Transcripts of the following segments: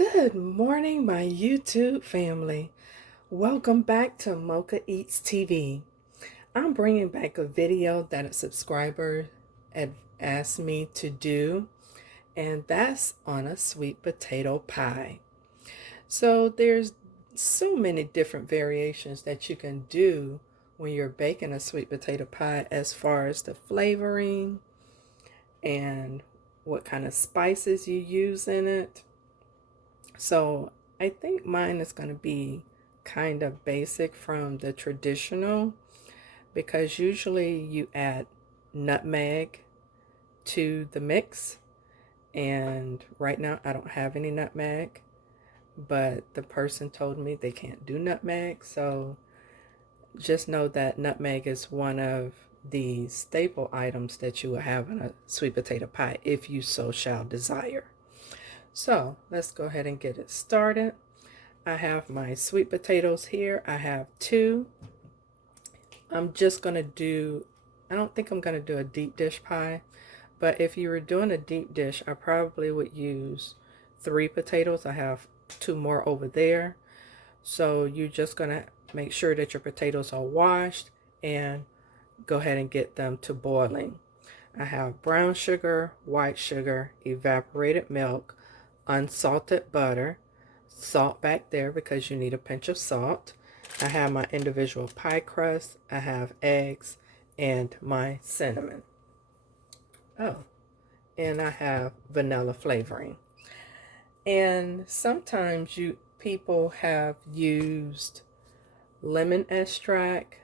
Good morning, my YouTube family. Welcome back to Mocha Eats TV. I'm bringing back a video that a subscriber had asked me to do, and that's on a sweet potato pie. So there's so many different variations that you can do when you're baking a sweet potato pie as far as the flavoring and what kind of spices you use in it. So I think mine is going to be kind of basic from the traditional, because usually you add nutmeg to the mix, and right now I don't have any nutmeg, but the person told me they can't do nutmeg, so just know that nutmeg is one of the staple items that you will have in a sweet potato pie if you so shall desire. So let's go ahead and get it started. I have my sweet potatoes here. I have two. I'm just going to do, I don't think I'm going to do a deep dish pie, but if you were doing a deep dish, I probably would use 3 potatoes. I have 2 more over there. So you're just going to make sure that your potatoes are washed and go ahead and get them to boiling. I have brown sugar, white sugar, evaporated milk, unsalted butter, salt back there because you need a pinch of salt. I have my individual pie crust, I have eggs, and my cinnamon. Oh, and I have vanilla flavoring. And sometimes people have used lemon extract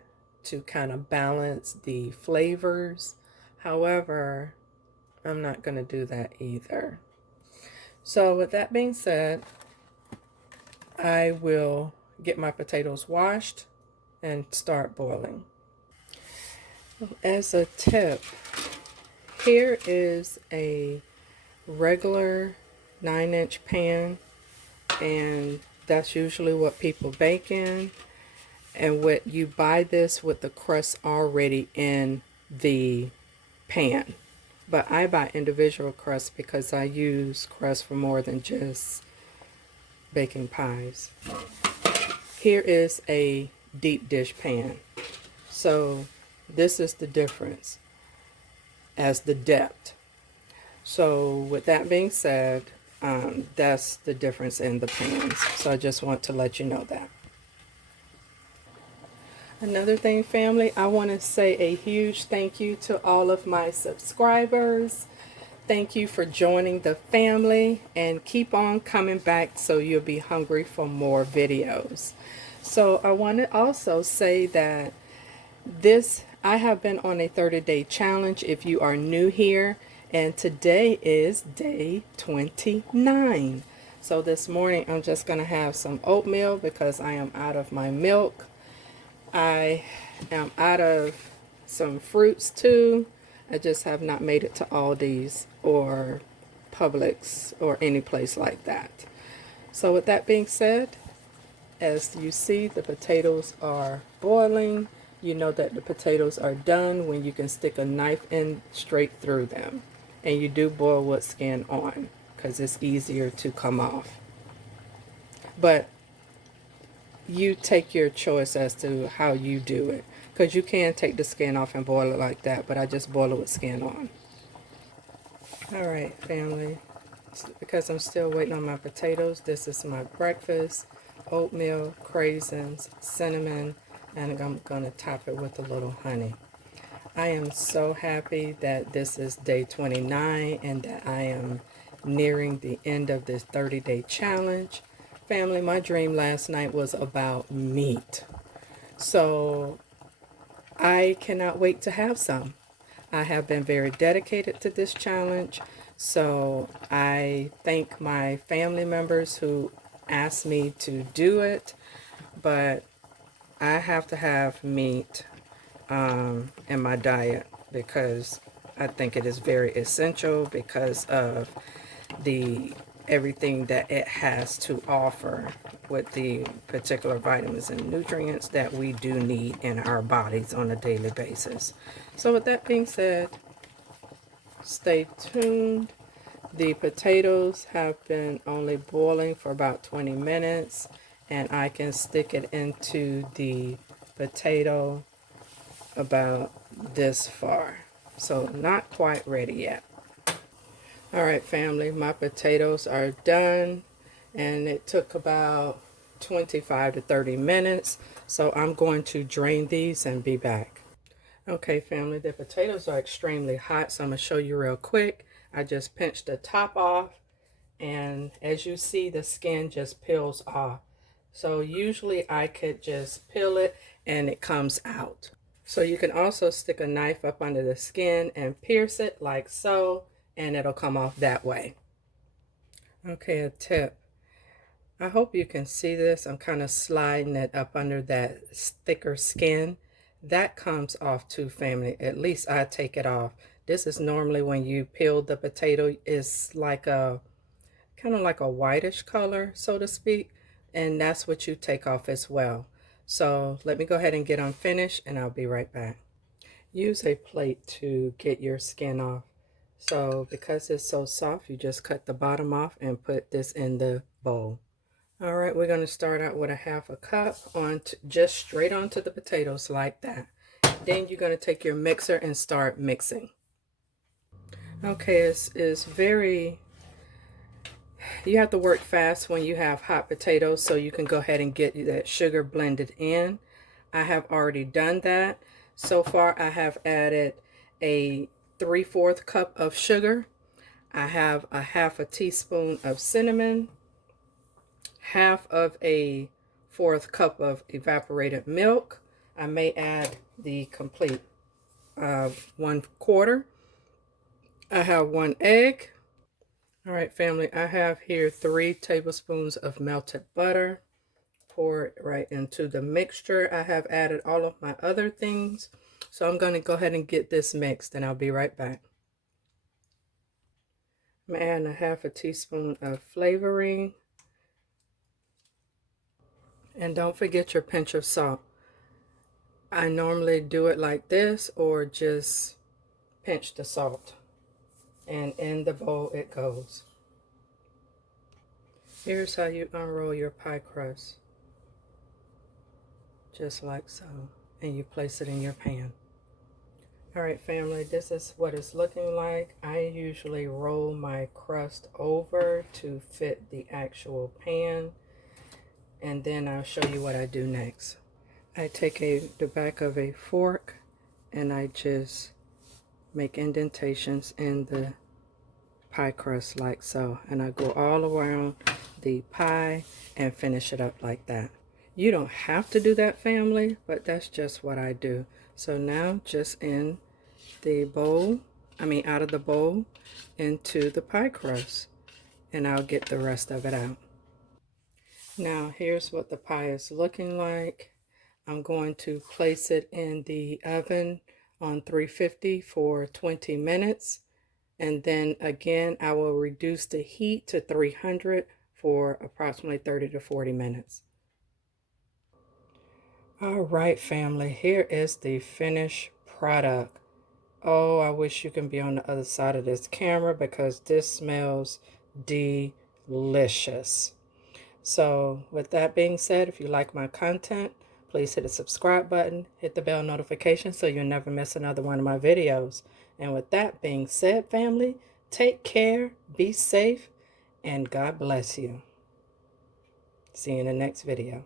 to kind of balance the flavors. However, I'm not going to do that either. So with that being said, I will get my potatoes washed and start boiling. As a tip, here is a regular 9-inch pan, and that's usually what people bake in. And what you buy this with the crust already in the pan. But I buy individual crusts because I use crust for more than just baking pies. Here is a deep dish pan. So this is the difference as the depth. So with that being said, that's the difference in the pans. So I just want to let you know that. Another thing, family, I want to say a huge thank you to all of my subscribers. Thank you for joining the family, and keep on coming back so you'll be hungry for more videos. So I want to also say that I have been on a 30-day challenge if you are new here, and today is day 29. So this morning I'm just going to have some oatmeal because I am out of my milk. I am out of some fruits too. I just have not made it to Aldi's or Publix or any place like that. So with that being said, as you see, the potatoes are boiling. You know that the potatoes are done when you can stick a knife in straight through them. And you do boil with skin on because it's easier to come off. But you take your choice as to how you do it, because you can take the skin off and boil it like that, but I just boil it with skin on. Alright, family, because I'm still waiting on my potatoes, this is my breakfast: oatmeal, craisins, cinnamon, and I'm going to top it with a little honey. I am so happy that this is day 29 and that I am nearing the end of this 30-day challenge. Family, my dream last night was about meat. So I cannot wait to have some. I have been very dedicated to this challenge. So I thank my family members who asked me to do it. But I have to have meat in my diet because I think it is very essential because of everything that it has to offer with the particular vitamins and nutrients that we do need in our bodies on a daily basis. So with that being said, stay tuned. The potatoes have been only boiling for about 20 minutes, and I can stick it into the potato about this far. So not quite ready yet. All right, family, my potatoes are done, and it took about 25 to 30 minutes. So I'm going to drain these and be back. Okay, family, the potatoes are extremely hot, so I'm going to show you real quick. I just pinched the top off, and as you see, the skin just peels off. So usually I could just peel it and it comes out. So you can also stick a knife up under the skin and pierce it like so, and it'll come off that way. Okay, a tip. I hope you can see this. I'm kind of sliding it up under that thicker skin. That comes off too, family. At least I take it off. This is normally when you peel the potato, it's like a kind of like a whitish color, so to speak, and that's what you take off as well. So let me go ahead and get unfinished, and I'll be right back. Use a plate to get your skin off. So because it's so soft, you just cut the bottom off and put this in the bowl. All right, we're going to start out with a half a cup on just straight onto the potatoes like that. Then you're going to take your mixer and start mixing. Okay, it's very, you have to work fast when you have hot potatoes, so you can go ahead and get that sugar blended in. I have already done that. So far I have added a 3/4 cup of sugar. I have a half a teaspoon of cinnamon, half of a 1/4 cup of evaporated milk. I may add the complete 1/4. I have 1 egg. All right, family, I have here 3 tablespoons of melted butter. Pour it right into the mixture. I have added all of my other things. So I'm going to go ahead and get this mixed, and I'll be right back. I'm adding a half a teaspoon of flavoring. And don't forget your pinch of salt. I normally do it like this or just pinch the salt. And in the bowl it goes. Here's how you unroll your pie crust. Just like so. And you place it in your pan. Alright, family, this is what it's looking like. I usually roll my crust over to fit the actual pan. And then I'll show you what I do next. I take the back of a fork and I just make indentations in the pie crust like so. And I go all around the pie and finish it up like that. You don't have to do that, family, but that's just what I do. So now just in the bowl, out of the bowl into the pie crust, and I'll get the rest of it out. Now here's what the pie is looking like. I'm going to place it in the oven on 350 for 20 minutes. And then again, I will reduce the heat to 300 for approximately 30 to 40 minutes. All right, family, here is the finished product. Oh, I wish you can be on the other side of this camera because this smells delicious. So with that being said, if you like my content, please hit the subscribe button, hit the bell notification so you'll never miss another one of my videos. And with that being said, family, take care, be safe, and God bless you. See you in the next video.